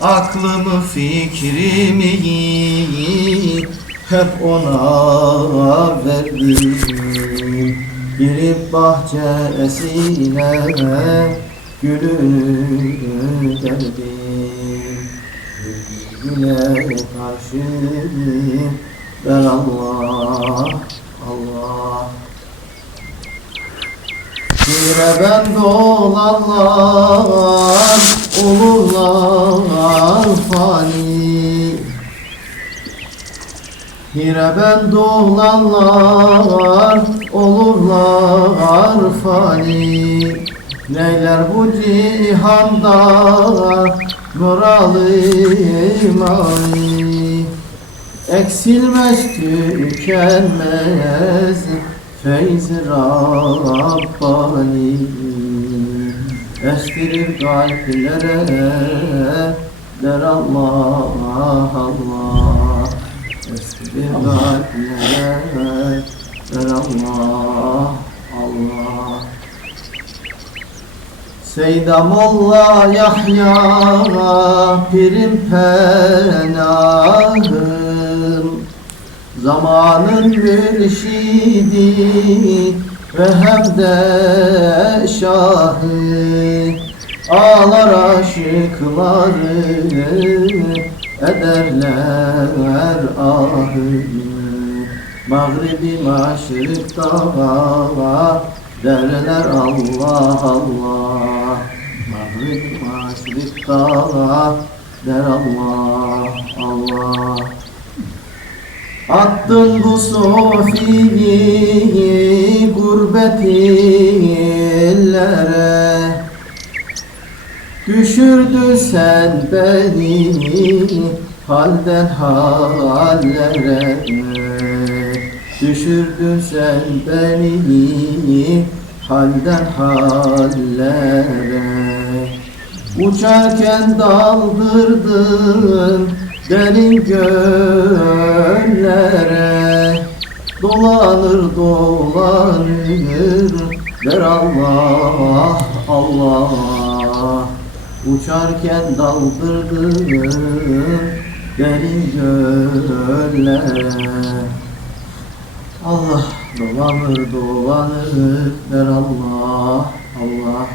Aklımı fikrimi hep ona verdim. Girip bahçesine gülünü derdim Güne karşı ben Allah Allah. Yine ben dolanlar olurlar fani Yine ben dolanlar olurlar fani. Neyler bu cihanda nuralım ay Eksilmez tükenmez feyz Rabbani. Estirir kalplere der Allah Allah. Estirir kalplere der Allah Allah. Seydamolla Yahya Pirim penahım. Zamanın mürşidi ve hem de şahı Ağlar aşıkları ederler ahı. Mağribi maşrıkta derler Allah Allah. Mağribi maşrıkta der Allah Allah. Attın bu sofiyi gurbet Düşürdün sen beni halden hallere. Düşürdün sen beni halden hallere. Uçarken daldırdın derin göllere. Dolanır dolanır der Allah Allah Uçarken daldırdın derin göllere Allah dolanır dolanır der Allah Allah